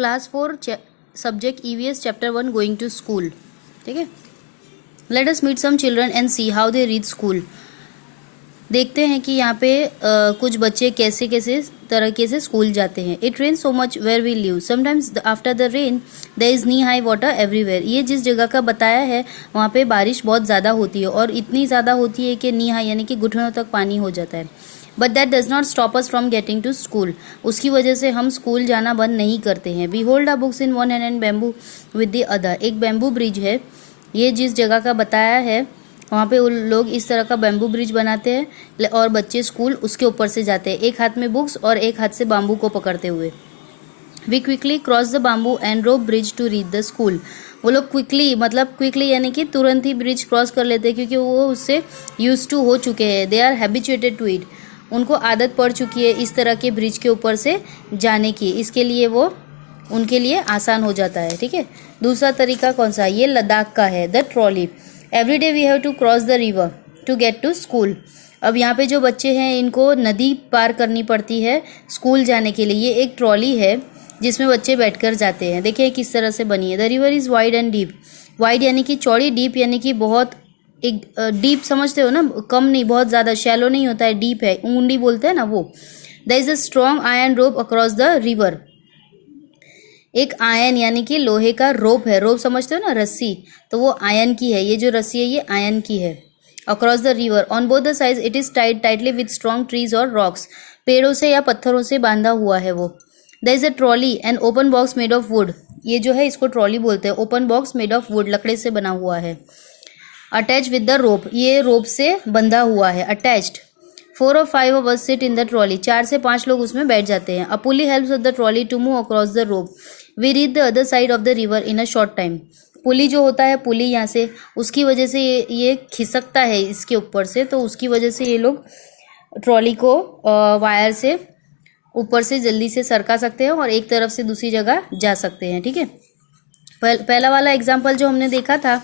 Class 4 subject EVS chapter 1 going to school. ठीक है, let us meet some children and see how they reach school. देखते हैं कि यहाँ पे कुछ बच्चे कैसे कैसे तरीके से स्कूल जाते हैं। It rain so much where we live, sometimes after the rain there is knee high water everywhere. ये जिस जगह का बताया है वहाँ पे बारिश बहुत ज़्यादा होती है और इतनी ज़्यादा होती है कि नी हाई यानी कि घुटनों तक पानी हो जाता है। But that does not stop us from getting to school. उसकी वजह से हम स्कूल जाना बंद नहीं करते हैं। We hold our books in one hand and bamboo with the other. एक बैम्बू ब्रिज है, ये जिस जगह का बताया है वहाँ पे उन लोग इस तरह का बैम्बू ब्रिज बनाते हैं और बच्चे स्कूल उसके ऊपर से जाते हैं, एक हाथ में बुक्स और एक हाथ से बाम्बू को पकड़ते हुए। We quickly cross the bamboo and rope bridge to reach the school. वो लोग क्विकली मतलब क्विकली यानी कि तुरंत ही ब्रिज क्रॉस कर लेते हैं क्योंकि वो उससे यूज टू हो चुके हैं। They are habituated to it. उनको आदत पड़ चुकी है इस तरह के ब्रिज के ऊपर से जाने की, इसके लिए वो उनके लिए आसान हो जाता है। ठीक है, दूसरा तरीका कौन सा, ये लद्दाख का है, the trolley. Every day we have to cross the river to get to school. अब यहाँ पे जो बच्चे हैं इनको नदी पार करनी पड़ती है स्कूल जाने के लिए। ये एक ट्रॉली है जिसमें बच्चे बैठकर जाते हैं। देखिए किस तरह से बनी है। The river is wide and deep. Wide यानी कि चौड़ी, डीप यानी कि बहुत, एक डीप समझते हो ना, कम नहीं, बहुत ज़्यादा शैलो नहीं होता है, डीप है, ऊंडी बोलते हैं ना वो। The is a strong iron rope across the river. एक आयन यानी कि लोहे का रोप है, रोप समझते हो ना, रस्सी, तो वो आयन की है। ये जो रस्सी है ये आयन की है। Across the river on both the sides it is tied tightly with strong trees और रॉक्स। पेड़ों से या पत्थरों से बांधा हुआ है वो। There is a trolley and open box made of wood. ये जो है इसको ट्रॉली बोलते हैं। Open box made of wood, लकड़े से बना हुआ है। अटैच विद द रोप, ये रोप से बंधा हुआ है, attached. 4 or 5 of us sit in the trolley। 4 से 5 लोग उसमें बैठ जाते हैं। A pulley helps the trolley to move across the rope। We reach the other side of the river in a short time। पुली जो होता है, पुली यहाँ से, उसकी वजह से ये खिसकता है इसके ऊपर से, तो उसकी वजह से ये लोग ट्रॉली को वायर से ऊपर से जल्दी से सरका सकते हैं और एक तरफ से दूसरी जगह जा सकते हैं। ठीक है, पहला वाला एग्जाम्पल जो हमने देखा था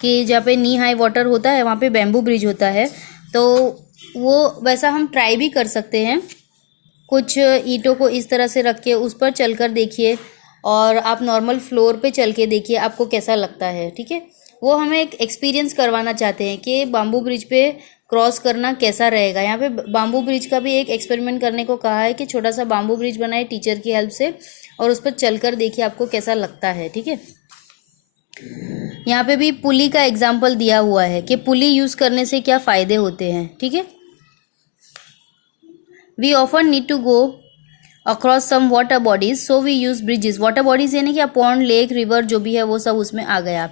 कि जहाँ पे नी हाई वाटर होता है वहाँ पे बैम्बू ब्रिज होता है, तो वो वैसा हम ट्राई भी कर सकते हैं। कुछ ईंटों को इस तरह से रख के उस पर चलकर देखिए और आप नॉर्मल फ्लोर पे चल के देखिए आपको कैसा लगता है। ठीक है, वो हमें एक एक्सपीरियंस करवाना चाहते हैं कि बाम्बू ब्रिज पे क्रॉस करना कैसा रहेगा। यहाँ पे बाम्बू ब्रिज का भी एक एक्सपेरिमेंट करने को कहा है कि छोटा सा बाम्बू ब्रिज बनाए टीचर की हेल्प से और उस पर चलकर देखिए आपको कैसा लगता है। ठीक है, यहाँ पे भी पुली का एग्जाम्पल दिया हुआ है कि पुली यूज़ करने से क्या फ़ायदे होते हैं। ठीक है, we often need to go across some water bodies so we use bridges. Water bodies यानी कि पॉन्ड, लेक, रिवर जो भी है वो सब उसमें आ गया।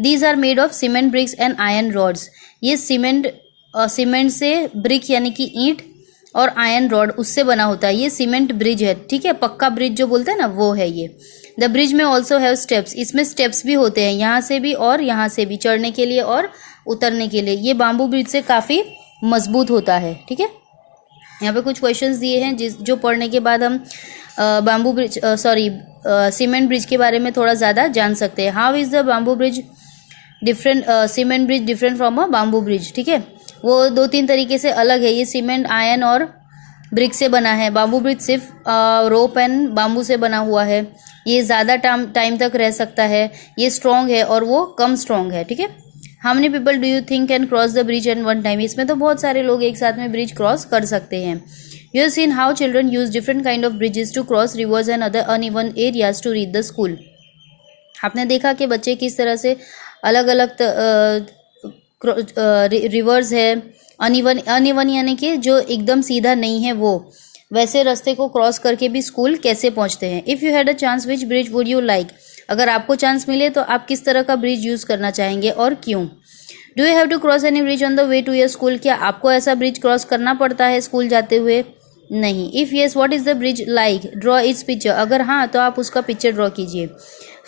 These are made of cement bricks and iron rods. ये सीमेंट से ब्रिक यानी कि ईंट और आयरन रॉड उससे बना होता है। ये सीमेंट ब्रिज है। ठीक है, पक्का ब्रिज जो बोलते हैं ना वो है ये। द ब्रिज में ऑल्सो हैव स्टेप्स। इसमें स्टेप्स भी होते हैं, यहाँ से भी और यहाँ से भी, चढ़ने के लिए और उतरने के लिए। ये बाम्बू ब्रिज से काफ़ी मजबूत होता है। ठीक है, यहाँ पे कुछ क्वेश्चंस दिए हैं जो पढ़ने के बाद हम बाम्बू ब्रिज सीमेंट ब्रिज के बारे में थोड़ा ज़्यादा जान सकते हैं। How is the bamboo bridge different, cement bridge different from a bamboo bridge. ठीक है, वो 2-3 तरीके से अलग है। ये सीमेंट, आयरन और ब्रिक से बना है। बाम्बू ब्रिज सिर्फ रोप एंड बाम्बू से बना हुआ है। ये ज़्यादा टाइम तक रह सकता है, ये स्ट्रॉन्ग है और वो कम स्ट्रॉन्ग है। ठीक है, how many people do you think can cross the bridge at one time. इसमें तो बहुत सारे लोग एक साथ में ब्रिज क्रॉस कर सकते हैं। You have seen how children use different kind of bridges to cross rivers and other uneven areas to reach the school. आपने देखा कि बच्चे किस तरह से अलग अलग रिवर्स है, अनइवन यानी कि जो एकदम सीधा नहीं है, वो वैसे रास्ते को क्रॉस करके भी स्कूल कैसे पहुंचते हैं। If you had a chance which bridge would you like. अगर आपको चांस मिले तो आप किस तरह का ब्रिज यूज़ करना चाहेंगे और क्यों। Do you have to cross any bridge on the way to your school. क्या आपको ऐसा ब्रिज क्रॉस करना पड़ता है स्कूल जाते हुए। नहीं। If yes what is the bridge like, draw its picture. अगर हाँ तो आप उसका पिक्चर ड्रॉ कीजिए।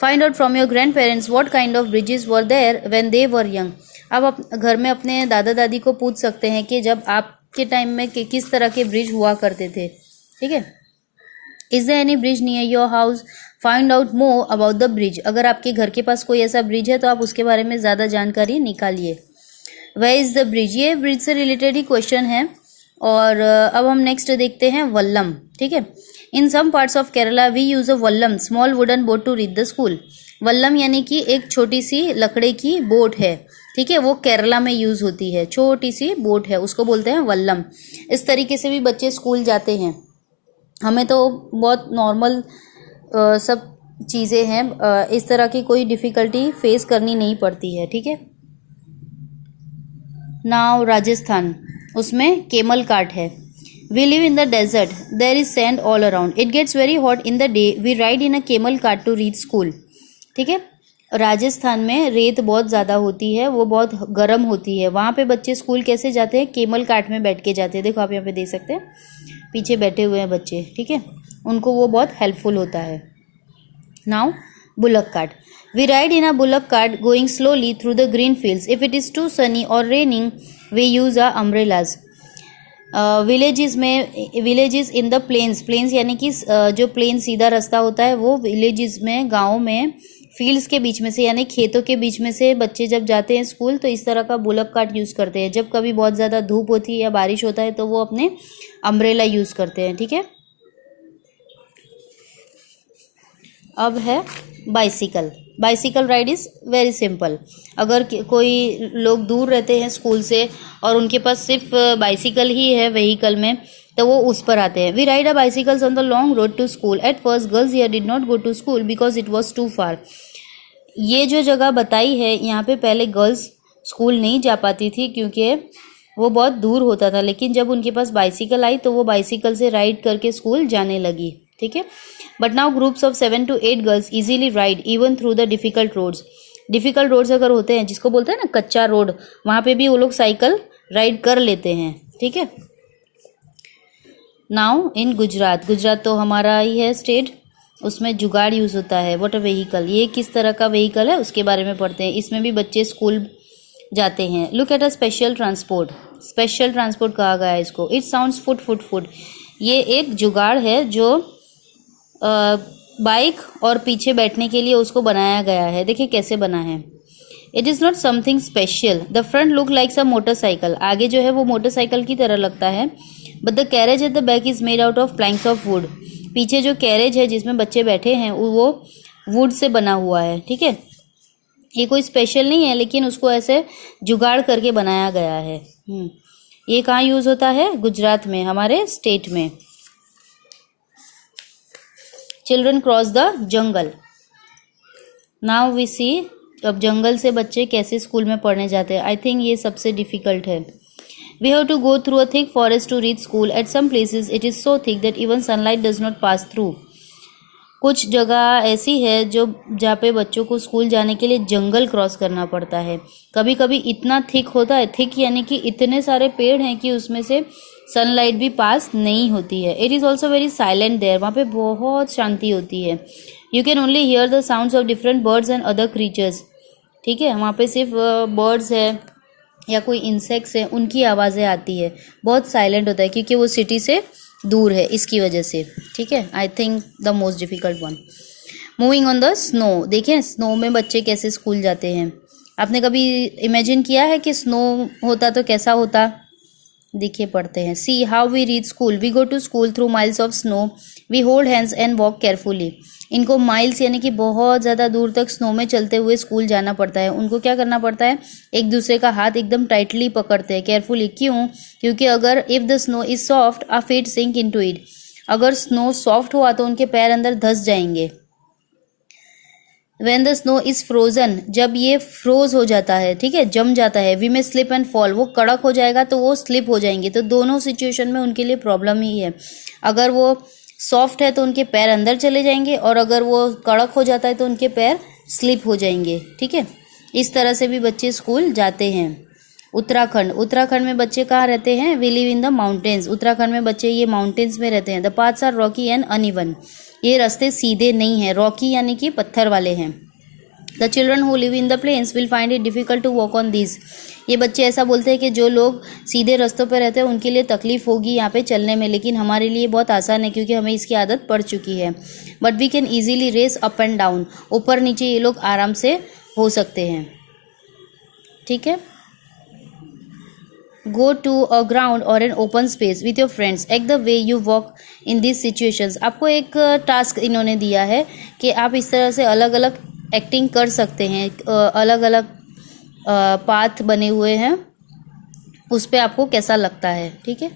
Find out from your grandparents what kind of bridges were there when they were young. आप घर में अपने दादा दादी को पूछ सकते हैं कि जब आपके टाइम में किस तरह के ब्रिज हुआ करते थे। ठीक है, is there any bridge near your house, find out more about the bridge. अगर आपके घर के पास कोई ऐसा ब्रिज है तो आप उसके बारे में ज़्यादा जानकारी निकालिए। वेयर इज़ द ब्रिज, ये ब्रिज से रिलेटेड ही क्वेश्चन है। और अब हम नेक्स्ट देखते हैं वल्लम। ठीक है, in some parts of Kerala we use a vallam small wooden boat to reach the school. वल्लम यानी कि एक छोटी सी लकड़े की बोट है, ठीक है, वो केरला में यूज होती है, छोटी सी बोट है, उसको बोलते हैं वल्लम। इस तरीके से भी बच्चे स्कूल जाते हैं। हमें तो बहुत नॉर्मल सब चीज़ें हैं, इस तरह की कोई डिफ़िकल्टी फेस करनी नहीं पड़ती है, ठीक है। नाउ राजस्थान, उसमें केमल कार्ट है। We live in the desert, there is sand all around, it gets very hot in the day, we ride in a camel cart to reach school. ठीक है, राजस्थान में रेत बहुत ज़्यादा होती है, वो बहुत गर्म होती है, वहाँ पे बच्चे स्कूल कैसे जाते हैं? केमल कार्ट में बैठ के जाते हैं। देखो आप यहाँ पे देख सकते हैं, पीछे बैठे हुए हैं बच्चे, ठीक है, उनको वो बहुत हेल्पफुल होता है। Now bullock cart, we ride in a bullock cart going slowly through the green fields, if it is too sunny और raining we use a umbrellas. Villages में, villages in the plains, plains यानी कि जो plane सीधा रास्ता होता है वो विलेजेस में, गाँव में, फील्ड्स के बीच में से यानी खेतों के बीच में से बच्चे जब जाते हैं स्कूल तो इस तरह का बुलक कार्ट यूज़ करते हैं। जब कभी बहुत ज़्यादा धूप होती है या बारिश होता है तो वो अपने अम्ब्रेला यूज़ करते हैं, ठीक है। अब है bicycle. Bicycle ride is very simple. अगर कोई लोग दूर रहते हैं स्कूल से और उनके पास सिर्फ बाइसिकल ही है व्हीकल में, तो वो उस पर आते हैं। We ride a bicycles on the long road to school, at first girls here did not go to school because it was too far. ये जो जगह बताई है यहाँ पे, पहले गर्ल्स स्कूल नहीं जा पाती थी क्योंकि वो बहुत दूर होता था, लेकिन जब उनके पास बाइसिकल आई तो वो बाइसिकल से राइड करके स्कूल जाने लगी, ठीक है। But now groups of 7 to 8 girls easily ride even through the difficult roads. Difficult roads अगर होते हैं, जिसको बोलते हैं ना कच्चा रोड, वहाँ पे भी वो लोग साइकिल राइड कर लेते हैं, ठीक है। नाउ इन गुजरात, गुजरात तो हमारा ही है स्टेट, उसमें जुगाड़ यूज़ होता है। व्हाट अ व्हीकल, ये किस तरह का व्हीकल है उसके बारे में पढ़ते हैं। इसमें भी बच्चे स्कूल जाते हैं। Look at a special transport, special transport कहा गया है इसको। It sounds foot foot foot, ये एक जुगाड़ है जो बाइक और पीछे बैठने के लिए उसको बनाया गया है। देखिए कैसे बना है। It is not something special, the front look likes a motorcycle, आगे जो है वो मोटरसाइकिल की तरह लगता है। But the carriage at the back is made out of Planck's of would, पीछे जो कैरेज है जिसमें बच्चे बैठे हैं वो वुड से बना हुआ है, ठीक है। ये कोई स्पेशल नहीं है, लेकिन उसको ऐसे जुगाड़ करके बनाया गया है। ये कहाँ यूज़ होता है? गुजरात में, हमारे स्टेट में। Children cross the jungle, now we see. अब जंगल से बच्चे कैसे स्कूल में पढ़ने जाते हैं, आई थिंक ये सबसे डिफ़िकल्ट है। We have to go through a thick forest to reach school, at some places it is so thick that even sunlight does not pass through. कुछ जगह ऐसी है जो जहाँ पे बच्चों को स्कूल जाने के लिए जंगल क्रॉस करना पड़ता है। कभी कभी इतना थिक होता है, थिक यानी कि इतने सारे पेड़ हैं कि उसमें से सनलाइट भी पास नहीं होती है। It is also very silent there, वहाँ पे बहुत शांति होती है। You can only hear the sounds of different birds and other creatures, ठीक है। वहाँ पे सिर्फ बर्ड्स है या कोई इंसेक्ट्स है, उनकी आवाज़ें आती है। बहुत साइलेंट होता है क्योंकि वो सिटी से दूर है, इसकी वजह से, ठीक है। I think the most difficult one. Moving on the snow, देखें स्नो में बच्चे कैसे स्कूल जाते हैं। आपने कभी इमेजिन किया है कि स्नो होता तो कैसा होता? देखिए पढ़ते हैं। See how we reach school, we go to school through miles of snow, we hold hands and walk carefully. इनको माइल्स यानी कि बहुत ज़्यादा दूर तक स्नो में चलते हुए स्कूल जाना पड़ता है। उनको क्या करना पड़ता है? एक दूसरे का हाथ एकदम टाइटली पकड़ते हैं, केयरफुली। क्यों? क्योंकि अगर if the snow is soft our feet sink into it, अगर स्नो सॉफ्ट हुआ तो उनके पैर अंदर धंस जाएंगे। When the snow is frozen, जब ये फ्रोज हो जाता है, ठीक है, जम जाता है, वी में स्लिप एंड फॉल, वो कड़क हो जाएगा तो वो स्लिप हो जाएंगे। तो दोनों सिचुएशन में उनके लिए प्रॉब्लम ही है। अगर वो सॉफ्ट है तो उनके पैर अंदर चले जाएंगे, और अगर वो कड़क हो जाता है तो उनके पैर स्लिप हो जाएंगे, ठीक है। इस तरह से भी बच्चे स्कूल जाते हैं। उत्तराखंड, उत्तराखंड में बच्चे कहाँ रहते हैं? We live in the mountains, Uttarakhand में बच्चे ये माउंटेन्स में रहते हैं। The paths are rocky and uneven, ये रास्ते सीधे नहीं हैं, रॉकी यानी कि पत्थर वाले हैं। The children who live in the plains will find it difficult to walk on these, ये बच्चे ऐसा बोलते हैं कि जो लोग सीधे रास्तों पर रहते हैं उनके लिए तकलीफ होगी यहाँ पे चलने में, लेकिन हमारे लिए बहुत आसान है क्योंकि हमें इसकी आदत पड़ चुकी है। But we can easily race up and down, ऊपर नीचे ये लोग आराम से हो सकते हैं, ठीक है। गो टू अ ग्राउंड और an open space with your friends, act the way you walk in this situations. आपको एक टास्क इन्होंने दिया है कि आप इस तरह से अलग अलग एक्टिंग कर सकते हैं, अलग अलग पाथ बने हुए हैं, उस पे आपको कैसा लगता है, ठीक है।